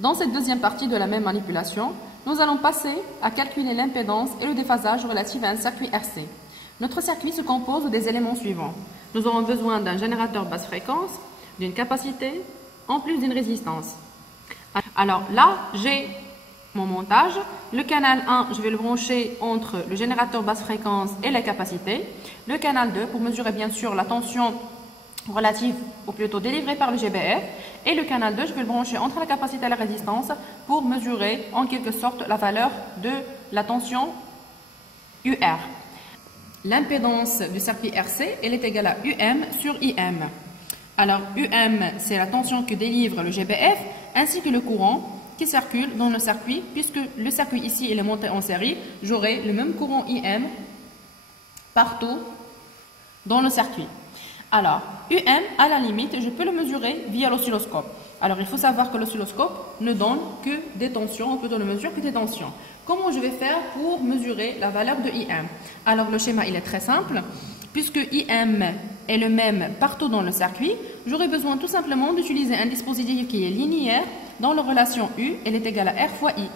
Dans cette deuxième partie de la même manipulation, nous allons passer à calculer l'impédance et le déphasage relatif à un circuit RC. Notre circuit se compose des éléments suivants. Nous aurons besoin d'un générateur basse fréquence, d'une capacité, en plus d'une résistance. Alors là, j'ai mon montage. Le canal 1, je vais le brancher entre le générateur basse fréquence et la capacité. Le canal 2, pour mesurer bien sûr la tension relative, ou plutôt délivrée par le GBF. Et le canal 2, je vais le brancher entre la capacité et la résistance pour mesurer en quelque sorte la valeur de la tension UR. L'impédance du circuit RC, elle est égale à UM sur IM. Alors UM, c'est la tension que délivre le GBF ainsi que le courant qui circule dans le circuit. Puisque le circuit ici il est monté en série, j'aurai le même courant IM partout dans le circuit. Alors, UM, à la limite, je peux le mesurer via l'oscilloscope. Alors, il faut savoir que l'oscilloscope ne donne que des tensions, on peut ne mesure que des tensions. Comment je vais faire pour mesurer la valeur de IM? Alors, le schéma, il est très simple. Puisque IM est le même partout dans le circuit, j'aurai besoin tout simplement d'utiliser un dispositif qui est linéaire dans la relation U, elle est égale à R fois I.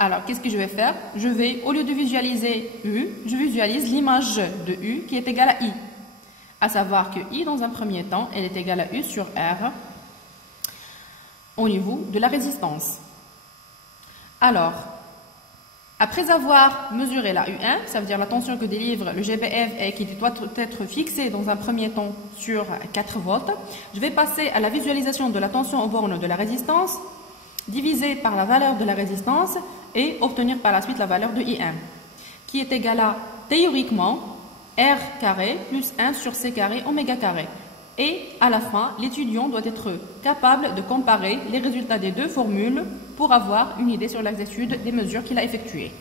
Alors, qu'est-ce que je vais faire? Je vais, au lieu de visualiser U, je visualise l'image de U qui est égale à I. À savoir que I, dans un premier temps, elle est égale à U sur R au niveau de la résistance. Alors, après avoir mesuré la U1, ça veut dire la tension que délivre le GBF et qui doit être fixée dans un premier temps sur 4 volts, je vais passer à la visualisation de la tension aux bornes de la résistance, divisée par la valeur de la résistance et obtenir par la suite la valeur de I1, qui est égale à, théoriquement, R carré plus 1 sur C carré oméga carré. Et à la fin, l'étudiant doit être capable de comparer les résultats des deux formules pour avoir une idée sur l'exactitude des mesures qu'il a effectuées.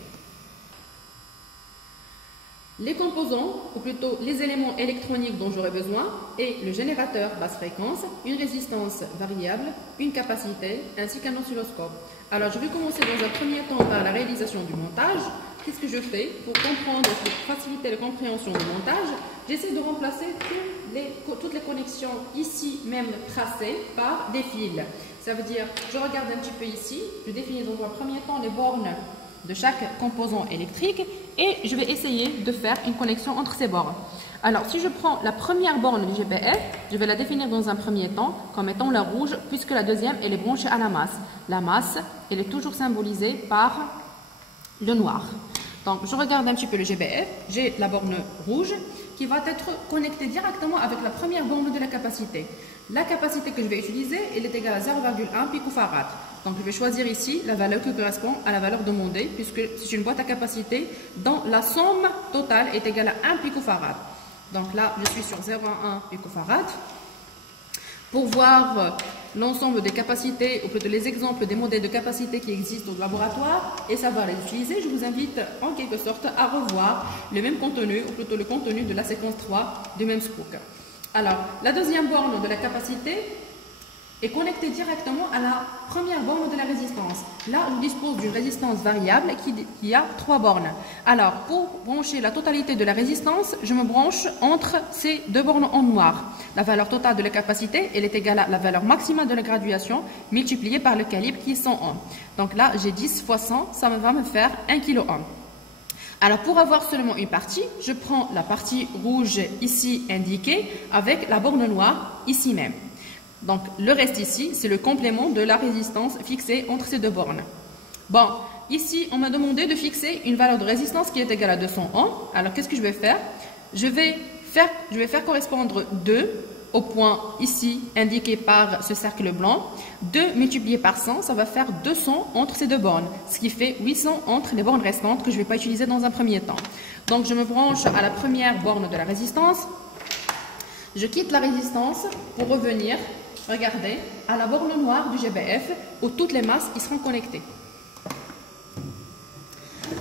Les composants, ou plutôt les éléments électroniques dont j'aurai besoin, est le générateur basse fréquence, une résistance variable, une capacité, ainsi qu'un oscilloscope. Alors je vais commencer dans un premier temps par la réalisation du montage. Qu'est-ce que je fais pour comprendre, pour faciliter la compréhension du montage? J'essaie de remplacer toutes les connexions ici même tracées par des fils. Ça veut dire, je regarde un petit peu ici, je définis dans un premier temps les bornes de chaque composant électrique et je vais essayer de faire une connexion entre ces bornes. Alors, si je prends la première borne du GBF, je vais la définir dans un premier temps comme étant la rouge, puisque la deuxième, elle est branchée à la masse. La masse, elle est toujours symbolisée par le noir. Donc, je regarde un petit peu le GBF, j'ai la borne rouge qui va être connectée directement avec la première borne de la capacité. La capacité que je vais utiliser, elle est égale à 0,1 picofarad. Donc, je vais choisir ici la valeur qui correspond à la valeur demandée, puisque c'est une boîte à capacité dont la somme totale est égale à 1 picofarad. Donc là, je suis sur 0,1 picofarad. Pour voir l'ensemble des capacités, ou plutôt les exemples des modèles de capacité qui existent au laboratoire et savoir les utiliser, je vous invite en quelque sorte à revoir le même contenu, ou plutôt le contenu de la séquence 3 du même SPOOK. Alors, la deuxième borne de la capacité est connectée directement à la première borne de la résistance. Là, je dispose d'une résistance variable qui a 3 bornes. Alors, pour brancher la totalité de la résistance, je me branche entre ces deux bornes en noir. La valeur totale de la capacité, elle est égale à la valeur maximale de la graduation multipliée par le calibre qui est 100 ohms. Donc là, j'ai 10 fois 100, ça va me faire 1 kOhm. Alors, pour avoir seulement une partie, je prends la partie rouge ici indiquée avec la borne noire ici même. Donc, le reste ici, c'est le complément de la résistance fixée entre ces deux bornes. Bon, ici, on m'a demandé de fixer une valeur de résistance qui est égale à 200 ohms. Alors, qu'est-ce que je vais faire? Je vais faire correspondre 2 au point ici indiqué par ce cercle blanc. 2 multiplié par 100, ça va faire 200 entre ces deux bornes, ce qui fait 800 entre les bornes restantes que je ne vais pas utiliser dans un premier temps. Donc, je me branche à la première borne de la résistance. Je quitte la résistance pour revenir, regardez, à la borne noire du GBF où toutes les masses y seront connectées.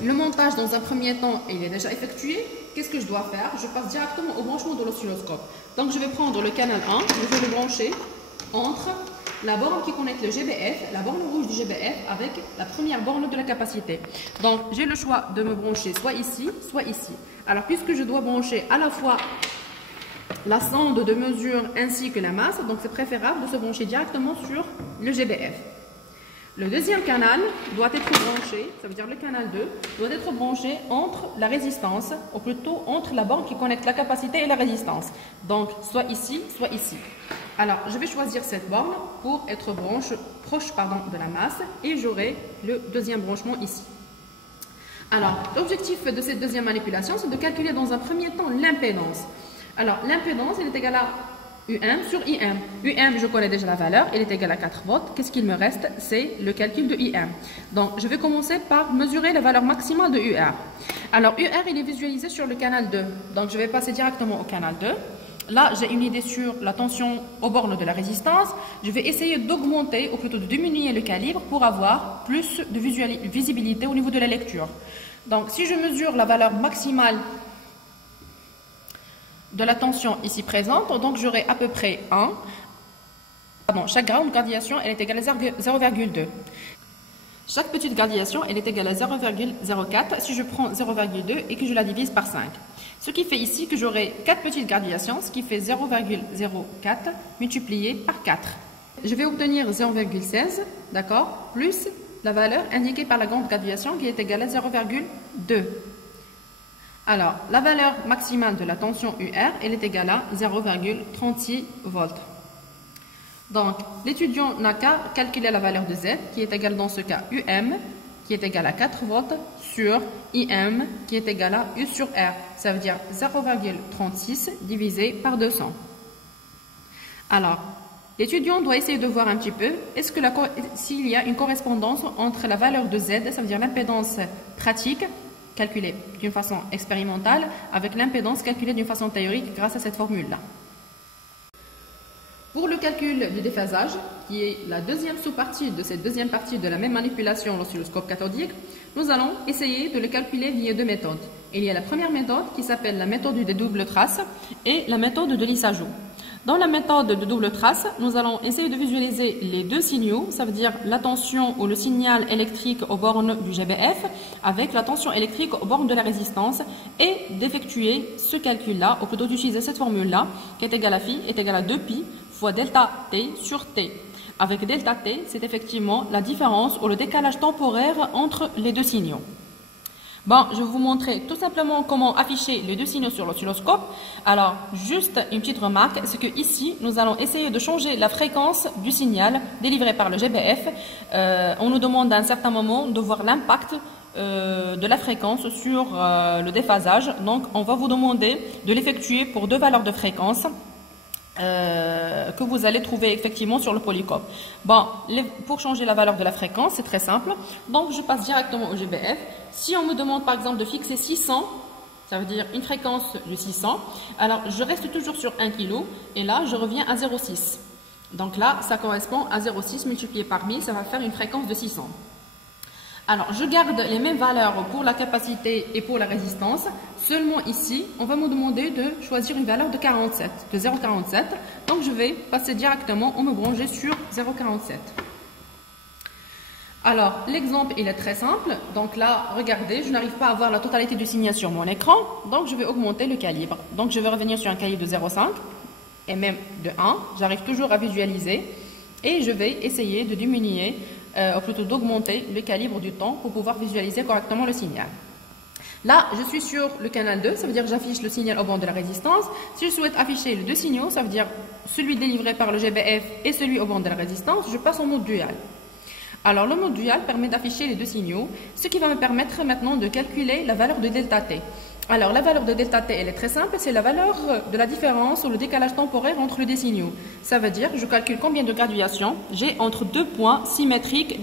Le montage dans un premier temps, il est déjà effectué. Qu'est-ce que je dois faire? Je passe directement au branchement de l'oscilloscope. Donc je vais prendre le canal 1, je vais le brancher entre la borne qui connecte le GBF, la borne rouge du GBF avec la première borne de la capacité. Donc j'ai le choix de me brancher soit ici, soit ici. Alors puisque je dois brancher à la fois la sonde de mesure ainsi que la masse, donc c'est préférable de se brancher directement sur le GBF. Le deuxième canal doit être branché, ça veut dire le canal 2, doit être branché entre la résistance, ou plutôt entre la borne qui connecte la capacité et la résistance. Donc, soit ici, soit ici. Alors, je vais choisir cette borne pour être proche de la masse et j'aurai le deuxième branchement ici. Alors, l'objectif de cette deuxième manipulation, c'est de calculer dans un premier temps l'impédance. Alors, l'impédance, elle est égale à UM sur IM. UM, je connais déjà la valeur, elle est égale à 4 volts. Qu'est-ce qu'il me reste? C'est le calcul de IM. Donc, je vais commencer par mesurer la valeur maximale de UR. Alors, UR, il est visualisé sur le canal 2. Donc, je vais passer directement au canal 2. Là, j'ai une idée sur la tension aux bornes de la résistance. Je vais essayer d'augmenter, ou plutôt de diminuer le calibre pour avoir plus de visibilité au niveau de la lecture. Donc, si je mesure la valeur maximale de la tension ici présente, donc j'aurai à peu près 1. Chaque grande gradation, elle est égale à 0,2. Chaque petite gradation, elle est égale à 0,04 si je prends 0,2 et que je la divise par 5. Ce qui fait ici que j'aurai 4 petites gradations, ce qui fait 0,04 multiplié par 4. Je vais obtenir 0,16, d'accord, plus la valeur indiquée par la grande gradation qui est égale à 0,2. Alors, la valeur maximale de la tension UR, elle est égale à 0,36 volts. Donc, l'étudiant n'a qu'à calculer la valeur de Z, qui est égale dans ce cas UM, qui est égale à 4 volts, sur IM, qui est égale à U sur R. Ça veut dire 0,36 divisé par 200. Alors, l'étudiant doit essayer de voir un petit peu, s'il y a une correspondance entre la valeur de Z, ça veut dire l'impédance pratique, calculée d'une façon expérimentale, avec l'impédance calculée d'une façon théorique grâce à cette formule-là. Pour le calcul du déphasage, qui est la deuxième sous-partie de cette deuxième partie de la même manipulation, l'oscilloscope cathodique, nous allons essayer de le calculer via deux méthodes. Il y a la première méthode qui s'appelle la méthode des doubles traces et la méthode de Lissajous. Dans la méthode de double trace, nous allons essayer de visualiser les deux signaux, ça veut dire la tension ou le signal électrique aux bornes du GBF avec la tension électrique aux bornes de la résistance et d'effectuer ce calcul-là, ou plutôt d'utiliser cette formule-là, qui est égale à phi est égale à 2pi fois delta t sur t. Avec delta t, c'est effectivement la différence ou le décalage temporaire entre les deux signaux. Bon, je vais vous montrer tout simplement comment afficher les deux signaux sur l'oscilloscope. Alors, juste une petite remarque, c'est que ici, nous allons essayer de changer la fréquence du signal délivré par le GBF. On nous demande à un certain moment de voir l'impact de la fréquence sur le déphasage. Donc, on va vous demander de l'effectuer pour deux valeurs de fréquence que vous allez trouver effectivement sur le polycope. Bon, pour changer la valeur de la fréquence, c'est très simple. Donc, je passe directement au GBF. Si on me demande par exemple de fixer 600, ça veut dire une fréquence de 600, alors je reste toujours sur 1 kg et là je reviens à 0,6. Donc là, ça correspond à 0,6 multiplié par 1000, ça va faire une fréquence de 600. Alors, je garde les mêmes valeurs pour la capacité et pour la résistance. Seulement ici, on va me demander de choisir une valeur de 47, de 0,47. Donc, je vais passer directement ou me brancher sur 0,47. Alors, l'exemple, il est très simple. Donc là, regardez, je n'arrive pas à voir la totalité du signal sur mon écran. Donc, je vais augmenter le calibre. Donc, je vais revenir sur un calibre de 0,5 et même de 1. J'arrive toujours à visualiser. Et je vais essayer de diminuer, ou plutôt d'augmenter le calibre du temps pour pouvoir visualiser correctement le signal. Là, je suis sur le canal 2, ça veut dire que j'affiche le signal au bord de la résistance. Si je souhaite afficher les deux signaux, ça veut dire celui délivré par le GBF et celui au bord de la résistance, je passe en mode dual. Alors, le mode dual permet d'afficher les deux signaux, ce qui va me permettre maintenant de calculer la valeur de delta t. Alors, la valeur de delta t, elle est très simple, c'est la valeur de la différence ou le décalage temporaire entre les deux signaux. Ça veut dire, je calcule combien de graduations j'ai entre deux points symétriques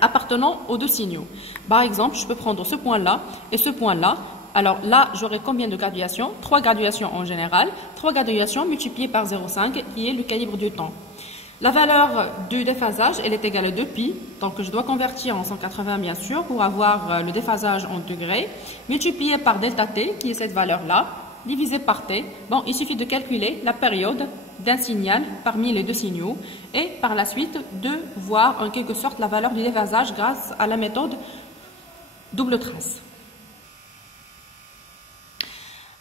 appartenant aux deux signaux. Par exemple, je peux prendre ce point-là et ce point-là. Alors là, j'aurai combien de graduations? 3 graduations en général. 3 graduations multipliées par 0,5 qui est le calibre du temps. La valeur du déphasage, elle est égale à 2pi, donc je dois convertir en 180 bien sûr pour avoir le déphasage en degrés, multiplié par delta t, qui est cette valeur-là, divisé par t. Bon, il suffit de calculer la période d'un signal parmi les deux signaux et par la suite de voir en quelque sorte la valeur du déphasage grâce à la méthode double trace.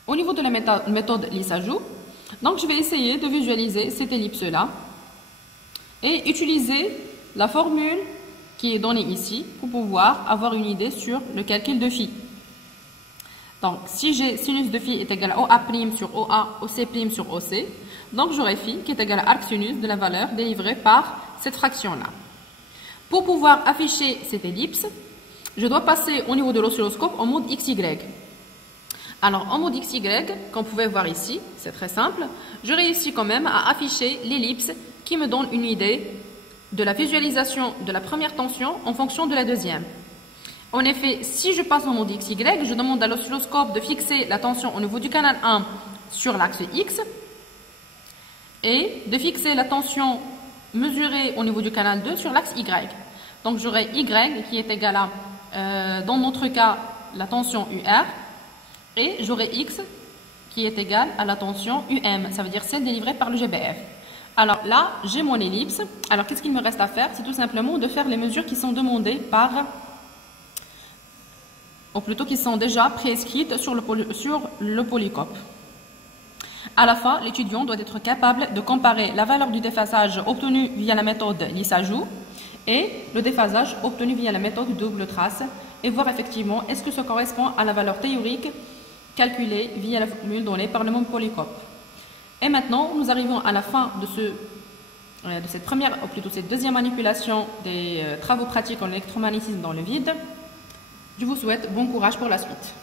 Au niveau de la méthode Lissajous, donc je vais essayer de visualiser cette ellipse-là et utiliser la formule qui est donnée ici pour pouvoir avoir une idée sur le calcul de phi. Donc, si j'ai sinus de phi est égal à OA' sur OA, OC' sur OC, donc j'aurai phi qui est égal à arc sinus de la valeur délivrée par cette fraction-là. Pour pouvoir afficher cette ellipse, je dois passer au niveau de l'oscilloscope en mode XY. Alors, en mode XY, comme vous pouvez voir ici, c'est très simple, je réussis quand même à afficher l'ellipse qui me donne une idée de la visualisation de la première tension en fonction de la deuxième. En effet, si je passe en mode XY, je demande à l'oscilloscope de fixer la tension au niveau du canal 1 sur l'axe X et de fixer la tension mesurée au niveau du canal 2 sur l'axe Y. Donc j'aurai Y qui est égal à, dans notre cas, la tension UR et j'aurai X qui est égal à la tension UM, ça veut dire celle délivrée par le GBF. Alors là, j'ai mon ellipse. Alors qu'est-ce qu'il me reste à faire? C'est tout simplement de faire les mesures qui sont demandées par... ou plutôt qui sont déjà prescrites sur le polycope. À la fin, l'étudiant doit être capable de comparer la valeur du déphasage obtenu via la méthode Lissajou et le déphasage obtenu via la méthode double trace et voir effectivement est-ce que ça correspond à la valeur théorique calculée via la formule donnée par le même polycope. Et maintenant, nous arrivons à la fin de cette première, ou plutôt cette deuxième manipulation des travaux pratiques en électromagnétisme dans le vide. Je vous souhaite bon courage pour la suite.